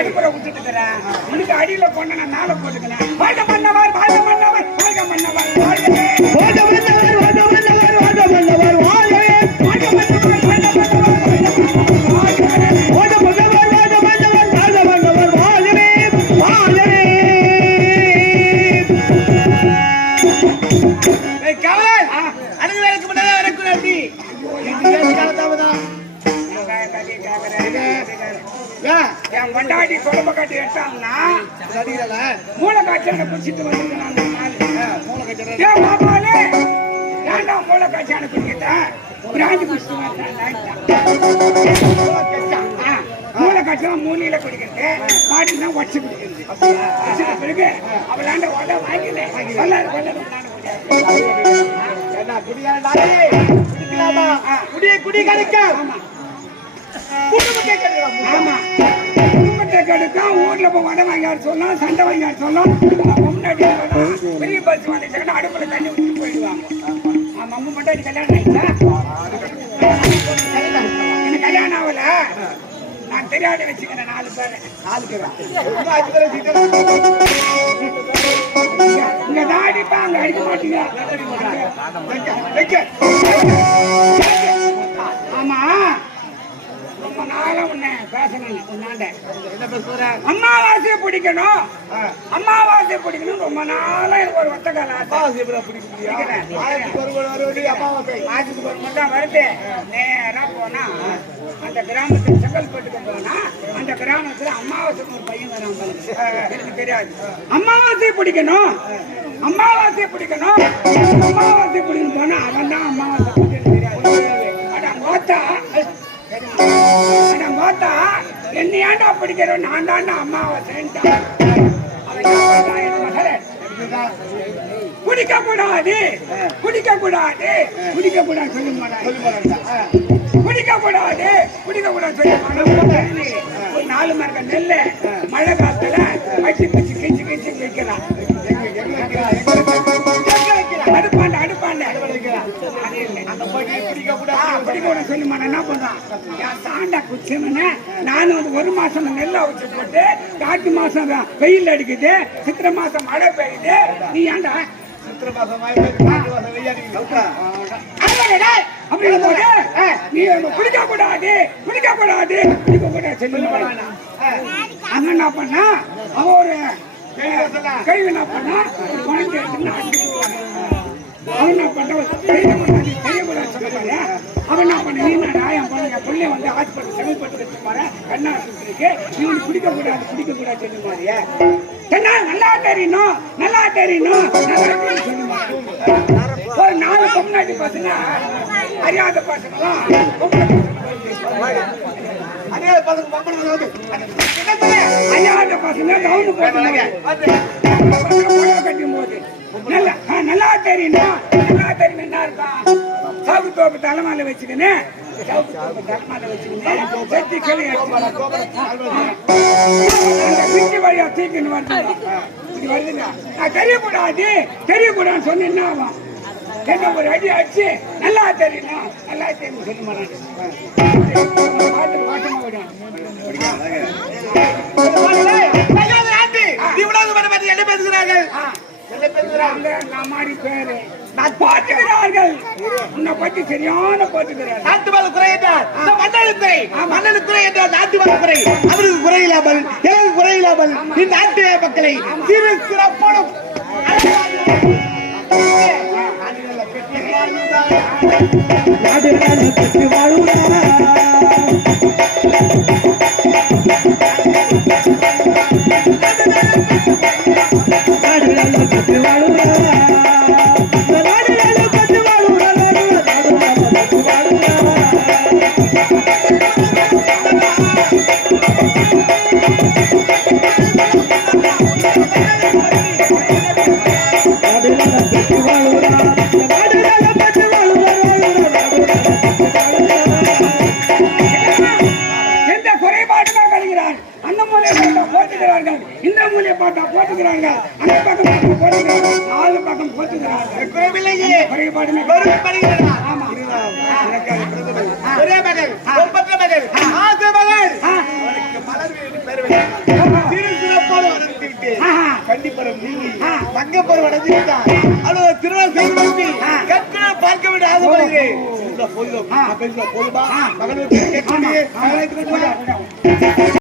அடிப்புற விட்டுட்டு உனக்கு அடியில பொண்ண நான் மேல போட்டுக்கிறேன். வாழ்க மன்னவர் வாழ்க மன்னவர் வாழ்க மன்னவர் வாழ்கவே வாழ்க மன்னவர் வாழ்க மன்னவர் வாழ்க மன்னவர் வாழ்கவே வாழ்க மன்னவர் வாழ்க மன்னவர் வாழ்க மன்னவர் வாழ்க மன்னவர் வாழ்க மன்னவர் வாழ்கவே வாழ்கவே. ஏய் கவலன் அனுகு வேலைக்கு முன்னால வரக்கூடாது. அப்படி இது காலதாவதா என் கொண்டாடி குழம்பு காட்டி எடுத்தாங்கன்னா மூளை காய்ச்சல் குடிச்சிட்டு வந்துருக்கேன். ஏன்டா மூளை காய்ச்சல் குடிக்கிட்டேன் மூளை காய்ச்சல் மூலையில குடிக்கிறது மாடினா உடச்சு குடிக்கிறது பிறகு அவளாண்ட உட வாங்கினேன் குடி கிடைக்கும். குடும்பத்தை கெடுக்கும். ஊர்ல போய் வடை வாங்கியாரு சொல்லலாம், சண்டை வாங்கியாரு சொல்லலாம். முன்னாடி பெரிய பஸ் வந்துச்சுன்னா அடுப்புல தண்ணி ஊற்றி போயிடுவாங்க. அம்மா மட்டும் கல்யாணம் ஆயிடுச்சா? எனக்கு கல்யாணம் ஆகல. நான் தெரியாத வச்சுக்கிறேன் 4 பேர். இங்க தான் அடிப்பா, அங்க அடிக்க மாட்டீங்க. ஆமா ரொம்ப நாளா உன்னை பேசணும். அம்மாவாசையை பிடிக்கணும், அம்மாவாசையை பிடிக்கணும். ரொம்ப நாளா எனக்கு ஒரு ஒத்த கால மாசத்துக்கு ஒரு மட்டும் வருது. நேரா போனா அந்த கிராமத்துக்கு செங்கல்பட்டுக்கு போனா அந்த கிராமத்துல அம்மாவாசைக்கு ஒரு பையன் வரான். எனக்கு தெரியாது. அம்மாவாசையை பிடிக்கணும், அம்மாவாசையை பிடிக்கணும், அம்மாவாசையை பிடிக்கணும் போனா அவன் தான் அம்மாவாசை பிடிக்கணும் தெரியாது. பார்த்தா என்னையாண்டா பிடிக்கிற நான் தாண்டா அம்மாவாசைன்ட்டான். குடிக்க கூடாது, குடிக்க கூடாது, குடிக்க கூடாது சொல்லி குடிக்க கூடாது, குடிக்க கூடாது சொல்லி ஒரு 4 மரக்க நெல்ல மழை காலத்துல வச்சு பிச்சு கிச்சு கிச்சு வைக்கிறான். அடுப்பாண்ட அடுப்பாண்ட சொல்லுமா என்ன பண்றான்? சாண்டா குச்சின்னு நானும் 1 மாசம் நெல்லை வச்சு போட்டு காட்டு மாசம் வெயில் அடிக்குது, சித்திரை மாசம் மழை பெய்யுது. நீ ஏன்டா சித்திரை மாசம் அப்படின்னு போது நீ குடிக்க கூடாது, குடிக்க கூடாது, குடிக்க கூடாது சொல்லி அண்ணன் என்ன பண்ணா? அவன் ஒரு கழிவு என்ன பண்ணா? ஒரு குழந்தை அவன் என்ன பண்ற? தெரியக்கூடாது சொல்லுவாரு. அவன் என்ன பண்ண? நீ என் பிள்ளைய வந்து ஹாஸ்பிட்டல் செங்கல்பட்டு வச்சு பாரு, கண்ணா இருக்கு, நீ வந்து குடிக்க கூடாது, குடிக்க கூடாது சொல்லி மாதிரியா? என்ன நல்லா தெரியணும், நல்லா தெரியணும், ஒரு 4 பொம்னாட்டி பசங்க அறியாத பசங்களாம் அறியாத பசங்க மம்பளம் வந்து ஐயாத பசங்க கவுனு போட்டுனாங்க கட்டும் போது நல்லா தெரியும்னா என்ன இருக்கும் சவுக்கு தோப்பு தலைமையில வச்சுக்கின்னு செத்தி கிளி பிச்சு வழியா தீக்குன்னு வருதுங்க நான் தெரியக்கூடாதுன்னு சொன்ன என்ன ஆகும் என்ன ஒரு அடி அடிச்சு நல்லா தெரியும் நல்லா தெரியும் சொல்ல மாட்டேன் என்ன பேசுகிறார்கள் நான் பார்த்துக்கிறார்கள் உன்னை பற்றி சரியான பார்த்துக்கிறார்கள் நாட்டு மேல குறை என்றால் மன்னனுக்கு குறை என்றால் நாட்டு மேல குறை அவருக்கு குறை இல்லாமல் எனக்கு குறை இல்லாமல் இந்த நாட்டு மக்களை சிறு சிறப்போடும் பெற்று வாழ்வுடா இந்த மூலையை பார்த்தா போட்டுக்கிறாங்க அந்த பக்கம் போட்டுக்கிறாங்க நாலு பக்கம் போட்டுக்கிறாங்க குறைபாடுமே ஆமா ஒரே மகள் ஒப்பற்ற மகள் ஆசை மகள் மலர் சிறு சிறப்போடு வளர்த்து விட்டு கண்டிப்பரம் நீங்கி தங்கப்பருவம் அடைந்து விட்டார் அவ்வளவு திருமணம் செய்து கொண்டு கற்கன பார்க்க விட ஆசைப்படுகிறேன் போதுமா மகளுக்கு